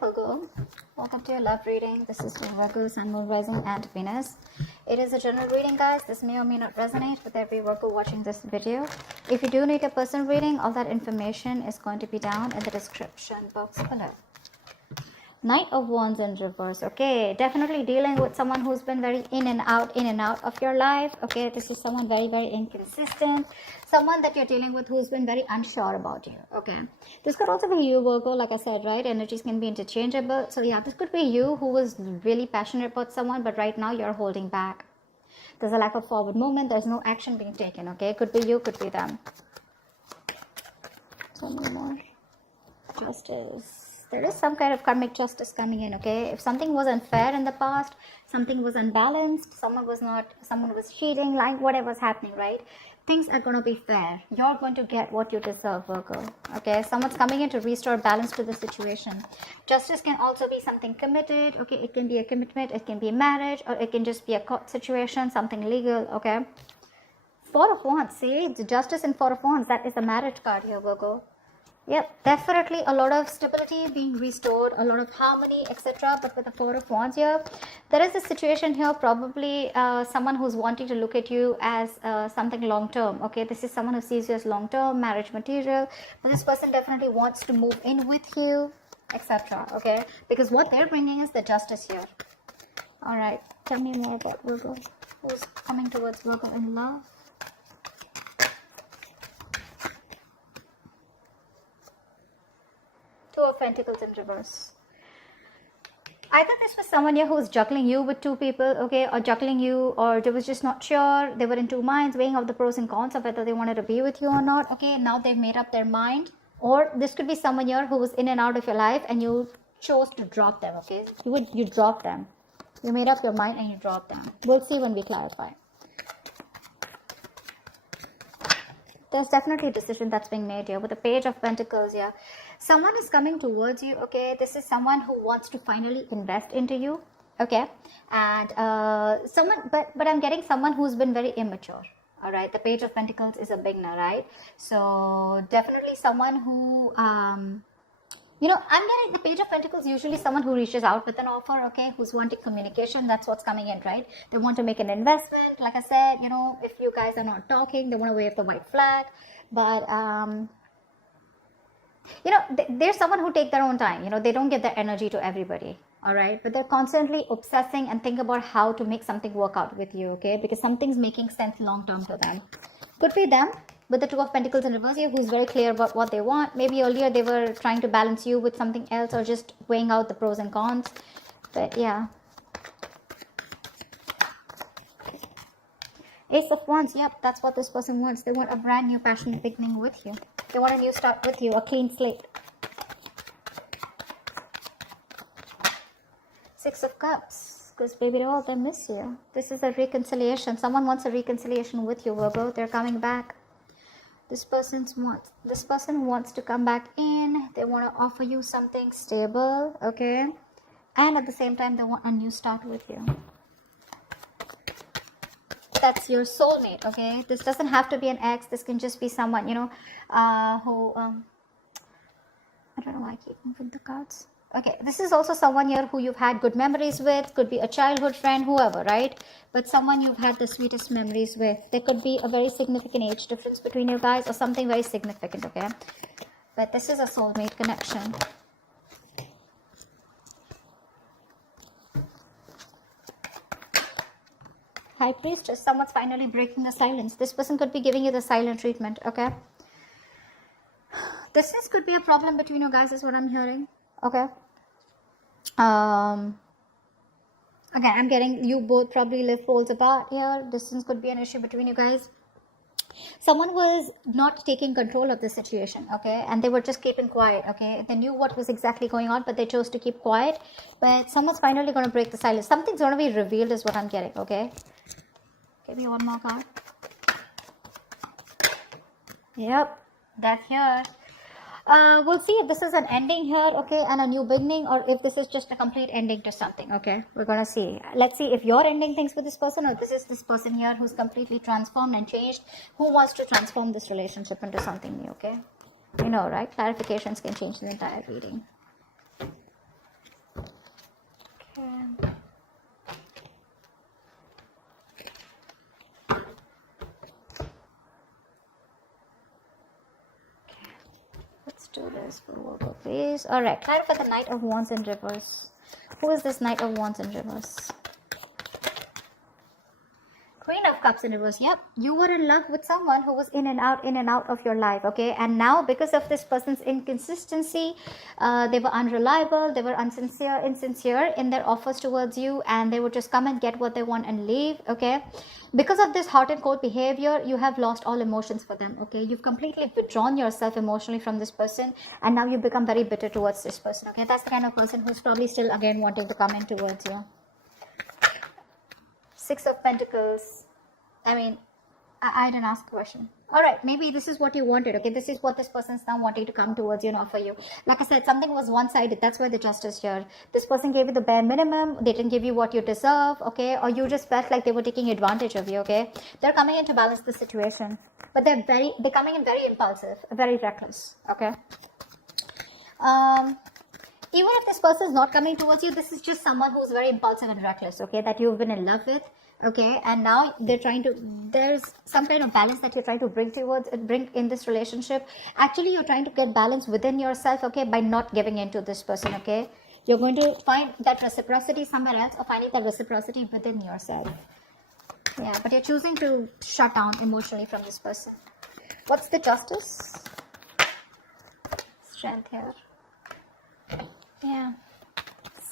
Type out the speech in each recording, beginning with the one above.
Virgo. Welcome to your love reading. This is for Virgo, Sun, Moon, Rising, and Venus. It is a general reading, guys. This may or may not resonate with every Virgo watching this video. If you do need a personal reading, all that information is going to be down in the description box below. Knight of Wands in reverse. Okay, definitely dealing with someone who's been very in and out of your life. Okay, this is someone very, very inconsistent. Someone that you're dealing with who's been very unsure about you. Okay, this could also be you, Virgo, like I said, right? Energies can be interchangeable. So yeah, this could be you who was really passionate about someone, but right now you're holding back. There's a lack of forward movement. There's no action being taken. Okay, could be you, could be them. Tell me more. Justice. There is some kind of karmic justice coming in. Okay, if something was unfair in the past, something was unbalanced, someone was cheating, lying, whatever's happening, right? Things are going to be fair. You're going to get what you deserve, Virgo. Okay, someone's coming in to restore balance to the situation. Justice can also be something committed. Okay, it can be a commitment, it can be a marriage, or it can just be a court situation, something legal. Okay, Four of Wands. See, the Justice and Four of Wands, that is the marriage card here, Virgo. Yep, definitely a lot of stability being restored, a lot of harmony, etc. But with the Four of Wands here, there is a situation here, probably someone who's wanting to look at you as something long-term. Okay, this is someone who sees you as long-term, marriage material. But this person definitely wants to move in with you, etc. Okay, because what they're bringing is the Justice here. All right, tell me more about Virgo. Who's coming towards Virgo in love? Two of Pentacles in reverse. Either this was someone here who's juggling you with two people, okay, or juggling you, or they was just not sure. They were in two minds, weighing out the pros and cons of whether they wanted to be with you or not. Okay, now they've made up their mind. Or this could be someone here who was in and out of your life and you chose to drop them. Okay, you dropped them. You made up your mind and you dropped them. We'll see when we clarify. There's definitely a decision that's being made here with the Page of Pentacles here. Someone is coming towards you. Okay, this is someone who wants to finally invest into you. Okay, and but I'm getting someone who's been very immature. All right, the Page of Pentacles is a beginner, right? So definitely someone who you know, I'm getting the Page of Pentacles, usually someone who reaches out with an offer, okay, who's wanting communication. That's what's coming in, right? They want to make an investment. Like I said, you know, if you guys are not talking, they want to wave the white flag. But you know, there's someone who take their own time. You know, they don't give their energy to everybody. All right, but they're constantly obsessing and think about how to make something work out with you. Okay, because something's making sense long term to them. Could be them with the Two of Pentacles in reverse here, who's very clear about what they want. Maybe earlier they were trying to balance you with something else, or just weighing out the pros and cons. But yeah. Ace of Wands. Yep, that's what this person wants. They want a brand new passionate beginning with you. They want a new start with you, a clean slate. Six of Cups. Because baby doll, they miss you. This is a reconciliation. Someone wants a reconciliation with you, Virgo. They're coming back. This person wants to come back in. They want to offer you something stable, okay? And at the same time, they want a new start with you. That's your soulmate, okay? This doesn't have to be an ex. This can just be someone, you know, who, I don't know why I keep moving the cards. Okay, this is also someone here who you've had good memories with. Could be a childhood friend, whoever, right? But someone you've had the sweetest memories with. There could be a very significant age difference between you guys, or something very significant, okay? But this is a soulmate connection. High Priestess, someone's finally breaking the silence. This person could be giving you the silent treatment, okay? This could be a problem between you guys, is what I'm hearing, okay? Again, I'm getting you both probably live poles apart here. Distance could be an issue between you guys. Someone was not taking control of the situation, okay? And they were just keeping quiet, okay? They knew what was exactly going on, but they chose to keep quiet. But someone's finally going to break the silence. Something's going to be revealed is what I'm getting, okay? Give me one more card. Yep, that's here. We'll see if this is an ending here, okay, and a new beginning, or if this is just a complete ending to something, okay? We're gonna see. Let's see if you're ending things with this person, or this is this person here who's completely transformed and changed, who wants to transform this relationship into something new, okay? You know, right? Clarifications can change the entire reading. Okay. Let's do this for Virgo, please. Alright, time for the Knight of Wands in reverse. Who is this Knight of Wands in reverse? Queen of Cups in reverse. Yep, you were in love with someone who was in and out of your life, okay? And now, because of this person's inconsistency, they were unreliable, they were insincere in their offers towards you, and they would just come and get what they want and leave, okay? Because of this hot and cold behavior, you have lost all emotions for them, okay? You've completely withdrawn yourself emotionally from this person, and now you become very bitter towards this person, okay? That's the kind of person who's probably still again wanting to come in towards you. Six of Pentacles. I mean, I didn't ask a question. Alright, maybe this is what you wanted, okay? This is what this person is now wanting to come towards you and offer you. Like I said, something was one-sided. That's why the Justice here. This person gave you the bare minimum. They didn't give you what you deserve, okay? Or you just felt like they were taking advantage of you, okay? They're coming in to balance the situation. But they're coming in very impulsive, very reckless, okay? Even if this person is not coming towards you, this is just someone who's very impulsive and reckless, okay? That you've been in love with. Okay, and now there's some kind of balance that you're trying to bring in this relationship. Actually, you're trying to get balance within yourself, okay, by not giving in to this person, okay. You're going to find that reciprocity somewhere else, or finding that reciprocity within yourself. Yeah, but you're choosing to shut down emotionally from this person. What's the Justice? Strength here. Yeah,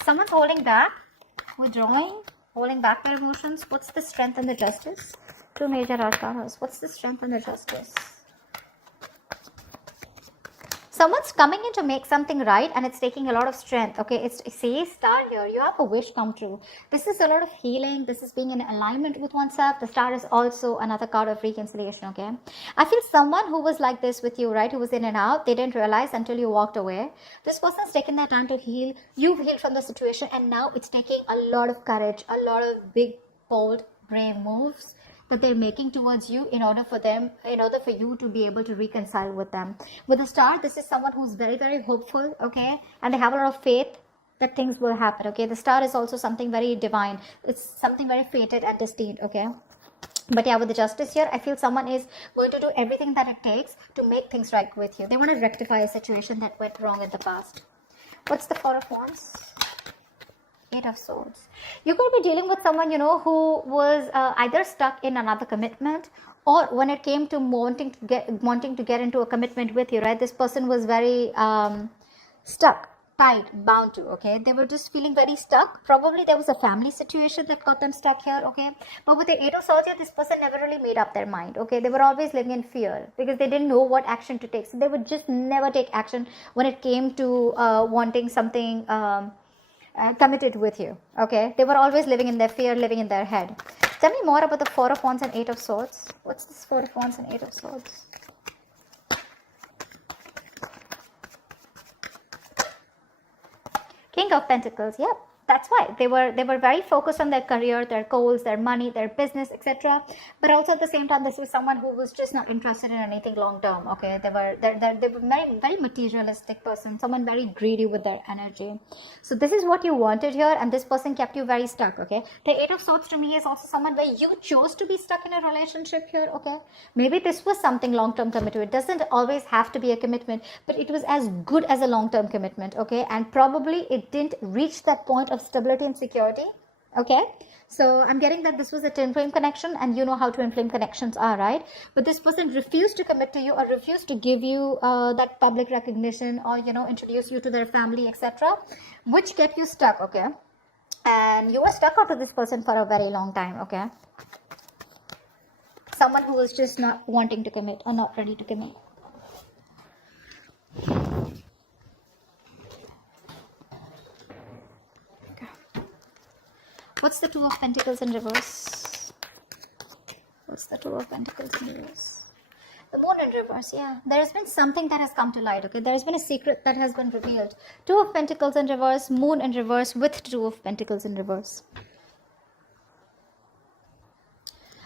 someone's holding back, withdrawing, holding back their emotions. What's the Strength and the Justice? Two major arcanas. What's the Strength and the Justice? Someone's coming in to make something right, and it's taking a lot of strength, okay? See, Star here, you have a wish come true. This is a lot of healing. This is being in alignment with oneself. The Star is also another card of reconciliation, okay? I feel someone who was like this with you, right, who was in and out, they didn't realize until you walked away. This person's taken their time to heal. You've healed from the situation, and now it's taking a lot of courage, a lot of big, bold, brave moves that they're making towards you in order for you to be able to reconcile with them. With the Star, this is someone who's very, very hopeful, okay, and they have a lot of faith that things will happen, okay. The Star is also something very divine. It's something very fated and destined, okay. But yeah, with the Justice here, I feel someone is going to do everything that it takes to make things right with you. They want to rectify a situation that went wrong in the past. What's the Four of Wands? Eight of Swords. You could be dealing with someone, you know, who was either stuck in another commitment, or when it came to wanting to get into a commitment with you, right? This person was very stuck, tied, bound to, okay? They were just feeling very stuck. Probably there was a family situation that got them stuck here, okay? But with the Eight of Swords here, this person never really made up their mind, okay? They were always living in fear because they didn't know what action to take. So they would just never take action when it came to wanting something committed with you, okay? They were always living in their fear, living in their head. Tell me more about the Four of Wands and Eight of Swords. What's this Four of Wands and Eight of Swords? King of Pentacles. Yep, that's why they were very focused on their career, their goals, their money, their business, etc. But also at the same time, this was someone who was just not interested in anything long term, okay? They were very, very materialistic person, someone very greedy with their energy. So this is what you wanted here, and this person kept you very stuck, okay? The Eight of Swords to me is also someone where you chose to be stuck in a relationship here, okay? Maybe this was something long term commitment. It doesn't always have to be a commitment, but it was as good as a long term commitment, okay? And probably it didn't reach that point of stability and security, okay? So I'm getting that this was a twin flame connection, and you know how twin flame connections are, right? But this person refused to commit to you, or refused to give you that public recognition, or, you know, introduce you to their family, etc., which kept you stuck, okay? And you were stuck out with this person for a very long time, okay? Someone who was just not wanting to commit or not ready to commit. What's the Two of Pentacles in reverse? What's the Two of Pentacles in reverse? The Moon in reverse, yeah. There has been something that has come to light, okay? There has been a secret that has been revealed. Two of Pentacles in reverse, Moon in reverse with Two of Pentacles in reverse.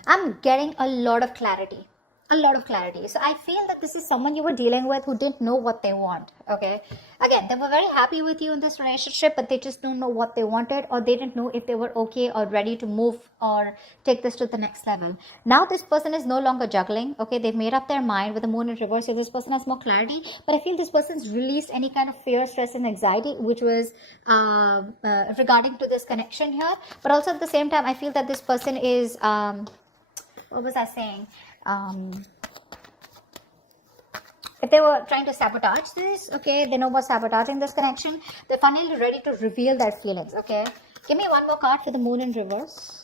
I'm getting a lot of clarity. a lot of clarity. So I feel that this is someone you were dealing with who didn't know what they want. Okay, again, they were very happy with you in this relationship, but they just don't know what they wanted, or they didn't know if they were okay or ready to move or take this to the next level. Now this person is no longer juggling. Okay, they've made up their mind with the moon in reverse, so this person has more clarity. But I feel this person's released any kind of fear, stress and anxiety which was regarding to this connection here. But also at the same time, I feel that this person is what was I saying? If they were trying to sabotage this, okay, they know about sabotaging this connection. They're finally ready to reveal their feelings. Okay, give me one more card for the moon in reverse.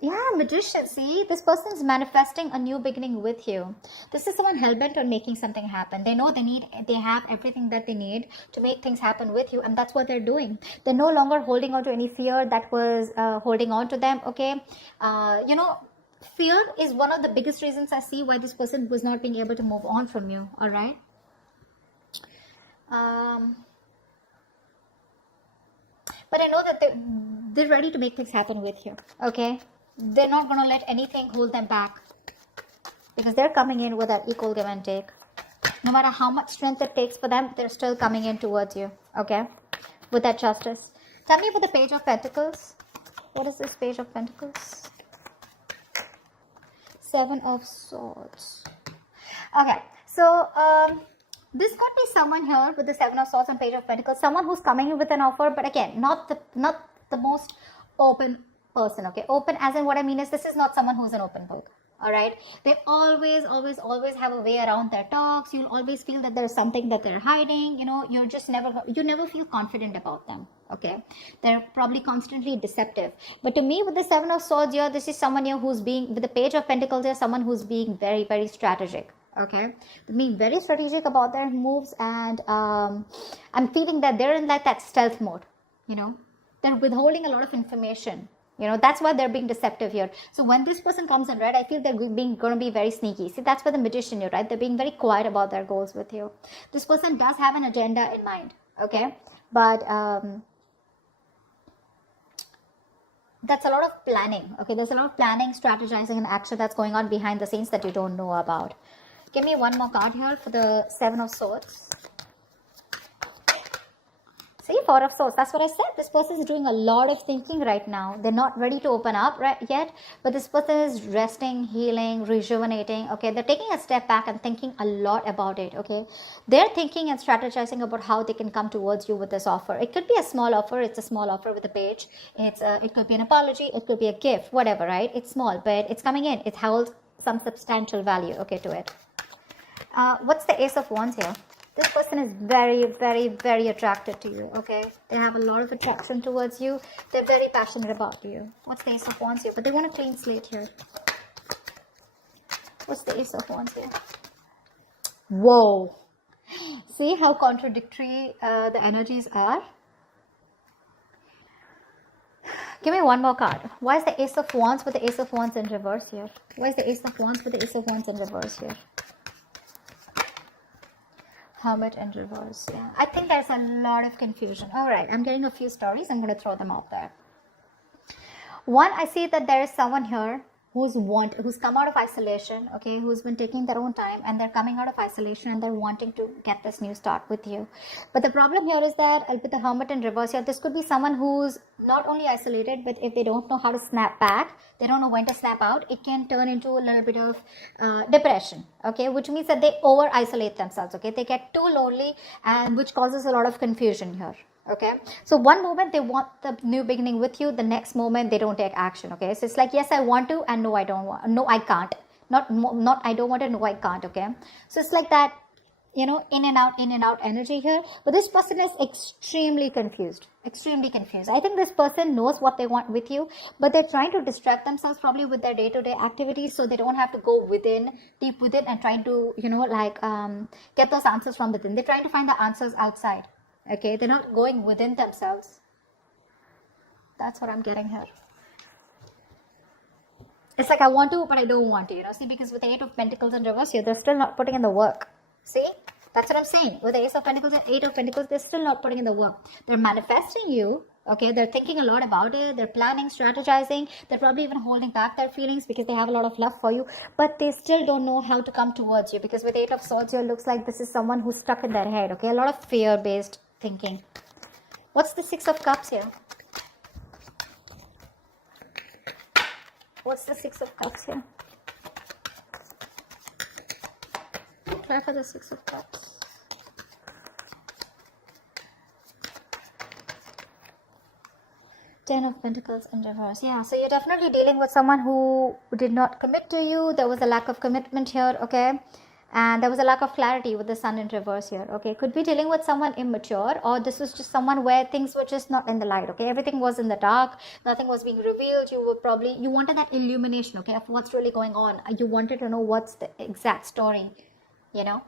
Yeah, Magician. See, this person is manifesting a new beginning with you. This is someone hell-bent on making something happen. They know they have everything that they need to make things happen with you, and that's what they're doing. They're no longer holding on to any fear that was holding on to them. Okay, you know, fear is one of the biggest reasons I see why this person was not being able to move on from you. All right. But I know that they're ready to make things happen with you. Okay, they're not going to let anything hold them back, because they're coming in with that equal give and take. No matter how much strength it takes for them, they're still coming in towards you. Okay, with that justice. Tell me about the Page of Pentacles. What is this Page of Pentacles? Seven of Swords. Okay, so this could be someone here with the Seven of Swords and Page of Pentacles. Someone who's coming in with an offer, but again, not the most open person. Okay, open as in what I mean is this is not someone who's an open book. All right, they always have a way around their talks. You'll always feel that there's something that they're hiding. You know, you never feel confident about them. Okay, they're probably constantly deceptive. But to me, with the Seven of Swords here, this is someone here who's being, with the Page of Pentacles here, someone who's being very, very strategic. Okay, they're being very strategic about their moves, and I'm feeling that they're in like that stealth mode. You know, they're withholding a lot of information. You know, that's why they're being deceptive here. So when this person comes in red, I feel they're going to be very sneaky. See, that's where the Magician here, right? They're being very quiet about their goals with you. This person does have an agenda in mind. Okay, but that's a lot of planning. Okay, there's a lot of planning, strategizing and action that's going on behind the scenes that you don't know about. Give me one more card here for the Seven of Swords. See, Four of Swords. That's what I said. This person is doing a lot of thinking right now. They're not ready to open up yet, but this person is resting, healing, rejuvenating. Okay, they're taking a step back and thinking a lot about it. Okay, they're thinking and strategizing about how they can come towards you with this offer. It could be a small offer. It's a small offer with a page. It could be an apology. It could be a gift. Whatever, right? It's small, but it's coming in. It holds some substantial value. Okay, to it. What's the Ace of Wands here? This person is very, very, very attracted to you, okay? They have a lot of attraction towards you. They're very passionate about you. What's the Ace of Wands here? But they want a clean slate here. What's the Ace of Wands here? Whoa. See how contradictory the energies are? Give me one more card. Why is the Ace of Wands with the Ace of Wands in reverse here? Why is the Ace of Wands with the Ace of Wands in reverse here? Hermit in reverse. Yeah, I think there's a lot of confusion. All right, I'm getting a few stories. I'm going to throw them out there. One, I see that there is someone here who's come out of isolation, okay, who's been taking their own time, and they're coming out of isolation and they're wanting to get this new start with you. But the problem here is that with the Hermit in reverse here, this could be someone who's not only isolated, but if they don't know how to snap back, they don't know when to snap out, it can turn into a little bit of depression, okay, which means that they over isolate themselves, okay, they get too lonely, and which causes a lot of confusion here. Okay, so one moment they want the new beginning with you, the next moment they don't take action. Okay, so it's like, yes, I want to, and no, I don't want, no, I can't, not I don't want it, no, I can't. Okay, so it's like that, you know, in and out energy here. But this person is extremely confused. I think this person knows what they want with you, but they're trying to distract themselves probably with their day-to-day activities, so they don't have to go deep within and trying to, you know, like get those answers from within. They're trying to find the answers outside. Okay, they're not going within themselves. That's what I'm getting here. It's like I want to, but I don't want to, you know. See, because with the Eight of Pentacles in reverse here, they're still not putting in the work. See, that's what I'm saying. With the Ace of Pentacles and Eight of Pentacles, they're still not putting in the work. They're manifesting you, Okay, they're thinking a lot about it, they're planning, strategizing, they're probably even holding back their feelings because they have a lot of love for you, but they still don't know how to come towards you, because with 8 of Swords here, looks like this is someone who's stuck in their head. Okay, a lot of fear-based thinking. What's the 6 of Cups here? What's the 6 of Cups here? Try for the 6 of Cups. Ten of Pentacles in reverse. Yeah, so you're definitely dealing with someone who did not commit to you. There was a lack of commitment here, okay? And there was a lack of clarity with the Sun in reverse here, okay? Could be dealing with someone immature, or this was just someone where things were just not in the light, okay? Everything was in the dark. Nothing was being revealed. You wanted that illumination, okay, of what's really going on. You wanted to know what's the exact story, you know?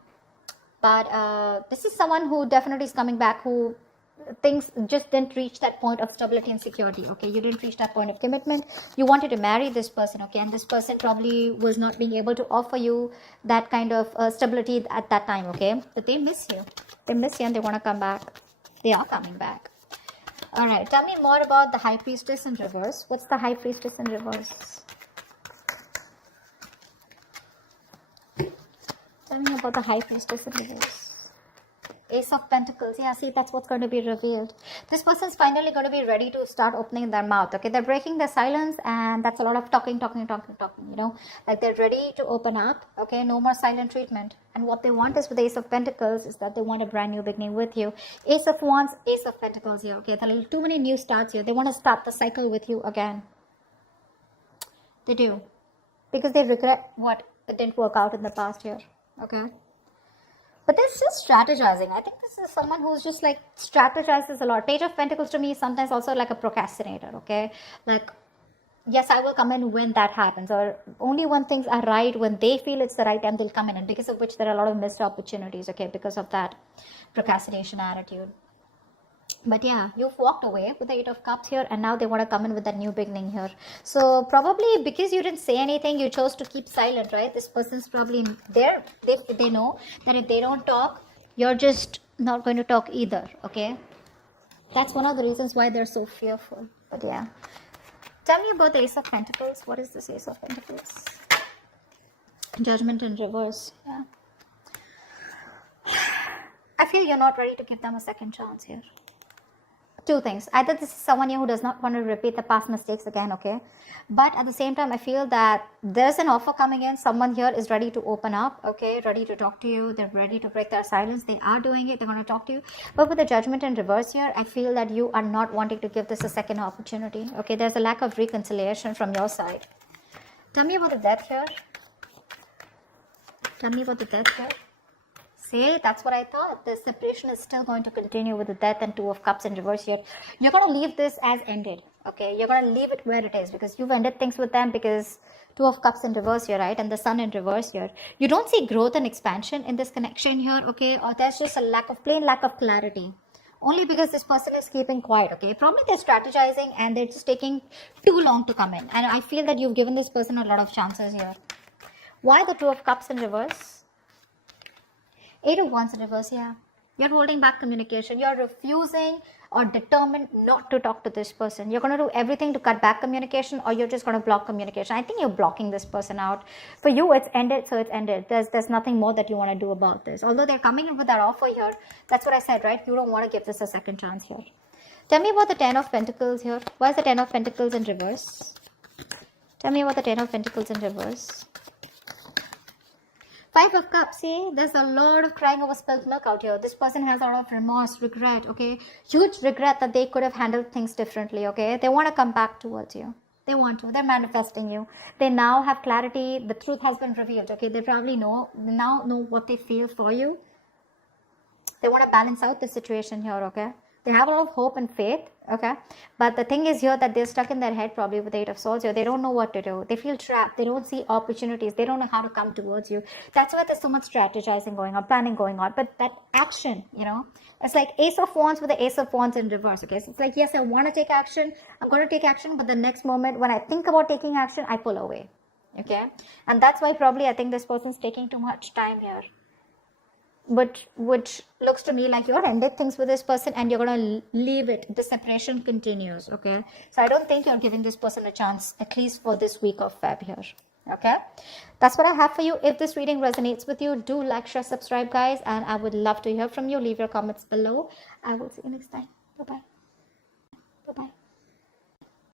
But this is someone who definitely is coming back, who things just didn't reach that point of stability and security. Okay, you didn't reach that point of commitment. You wanted to marry this person, okay, and this person probably was not being able to offer you that kind of stability at that time. Okay, but they miss you. They miss you and they want to come back. They are coming back. All right, tell me more about the High Priestess in reverse. What's the High Priestess in reverse? Tell me about the High Priestess in reverse. Ace of Pentacles. Yeah, see, that's what's going to be revealed. This person's finally going to be ready to start opening their mouth. Okay, they're breaking their silence, and that's a lot of talking, you know, like they're ready to open up. Okay, no more silent treatment. And what they want is, with the Ace of Pentacles, is that they want a brand new beginning with you. Ace of Wands, Ace of Pentacles here. Okay, there are too many new starts here. They want to start the cycle with you again. They do, because they regret what didn't work out in the past here. Okay, but they're just strategizing. I think this is someone who's just like strategizes a lot. Page of Pentacles to me is sometimes also like a procrastinator. Okay, like, yes, I will come in when that happens, or only when things are right, when they feel it's the right time, they'll come in, and because of which there are a lot of missed opportunities. Okay, because of that procrastination attitude. But yeah, you've walked away with the 8 of Cups here, and now they want to come in with that new beginning here. So probably because you didn't say anything, you chose to keep silent, right? This person's probably there. They know that if they don't talk, you're just not going to talk either, okay? That's one of the reasons why they're so fearful. But yeah. Tell me about the Ace of Pentacles. What is this Ace of Pentacles? Judgment in reverse. Yeah. I feel you're not ready to give them a second chance here. Two things. Either this is someone here who does not want to repeat the past mistakes again, okay? But at the same time, I feel that there's an offer coming in. Someone here is ready to open up, okay? Ready to talk to you. They're ready to break their silence. They are doing it. They're going to talk to you. But with the Judgment in reverse here, I feel that you are not wanting to give this a second opportunity, okay? There's a lack of reconciliation from your side. Tell me about the Death here. Tell me about the Death here. See, that's what I thought. The separation is still going to continue with the Death and 2 of Cups in reverse here. You're going to leave this as ended, okay? You're going to leave it where it is, because you've ended things with them, because 2 of Cups in reverse here, right? And the Sun in reverse here. You don't see growth and expansion in this connection here, okay? Or there's just a plain lack of clarity. Only because this person is keeping quiet, okay? Probably they're strategizing and they're just taking too long to come in. And I feel that you've given this person a lot of chances here. Why the 2 of Cups in reverse? 8 of Wands in reverse, yeah. You're holding back communication. You're refusing or determined not to talk to this person. You're going to do everything to cut back communication, or you're just going to block communication. I think you're blocking this person out. For you, it's ended, so it's ended. There's nothing more that you want to do about this. Although they're coming in with that offer here, that's what I said, right? You don't want to give this a second chance here. Tell me about the 10 of Pentacles here. Why is the 10 of Pentacles in reverse? Tell me about the 10 of Pentacles in reverse. 5 of Cups, see, there's a lot of crying over spilled milk out here. This person has a lot of remorse, regret, okay? Huge regret that they could have handled things differently, okay? They want to come back towards you. They want to. They're manifesting you. They now have clarity. The truth has been revealed, okay? They probably now know what they feel for you. They want to balance out the situation here, okay? They have a lot of hope and faith, okay? But the thing is here that they're stuck in their head probably with the 8 of Swords here. They don't know what to do. They feel trapped. They don't see opportunities. They don't know how to come towards you. That's why there's so much strategizing going on, planning going on. But that action, you know, it's like Ace of Wands with the Ace of Wands in reverse, okay? So it's like, yes, I want to take action. I'm going to take action. But the next moment when I think about taking action, I pull away, okay? And that's why probably I think this person's taking too much time here. which looks to me like you're ended things with this person and you're gonna leave it. The separation continues. Okay, so I don't think you're giving this person a chance, at least for this week of Feb here. Okay, that's what I have for you. If this reading resonates with you, do like, share, subscribe, guys, and I would love to hear from you. Leave your comments below. I will see you next time. Bye bye. Bye bye.